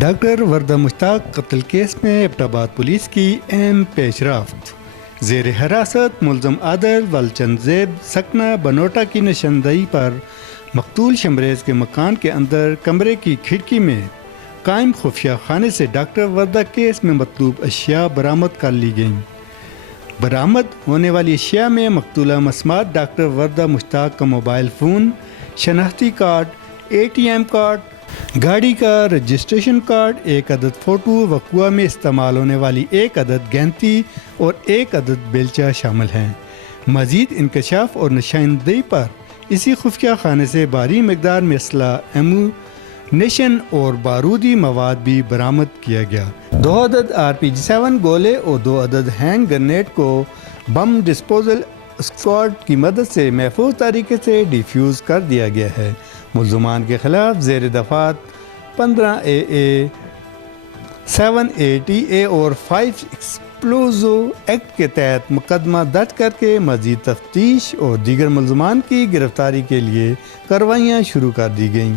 Doctor Warda مشتاق قتل case میں Abbott آباد پولیس کی اہم پیش رفت۔ زیر حراست ملزم عادل ولچند زیب سکنہ بنوٹا کی نشاندہی پر مقتول شمریز کے مکان کے اندر کمرے کی کھڑکی میں قائم خفیہ خانے سے ڈاکٹر وردہ کیس میں مطلوب اشیاء برآمد کر لی گئیں۔ برآمد ہونے والی اشیاء میں مقتولہ مسمات ڈاکٹر وردہ مشتاق کا موبائل فون، شناختی کارڈ، ATM کارڈ، گاڑی کا رجسٹریشن کارڈ، ایک عدد فوٹو، وقوع میں استعمال ہونے والی ایک عدد گینتی اور ایک عدد بیلچہ شامل ہیں۔ مزید انکشاف اور نشاندہی پر اسی خفیہ خانے سے بھاری مقدار میں اسلحہ، ایمونیشن اور بارودی مواد بھی برآمد کیا گیا۔ 2 عدد RPG-7 گولے اور 2 عدد ہینڈ گرنیڈ کو بم ڈسپوزل اسکواڈ کی مدد سے محفوظ طریقے سے ڈیفیوز کر دیا گیا ہے۔ ملزمان کے خلاف زیر دفعات 15AA 7A اور 5 ایکسپلوزو ایکٹ کے تحت مقدمہ درج کر کے مزید تفتیش اور دیگر ملزمان کی گرفتاری کے لیے کارروائیاں شروع کر دی گئیں۔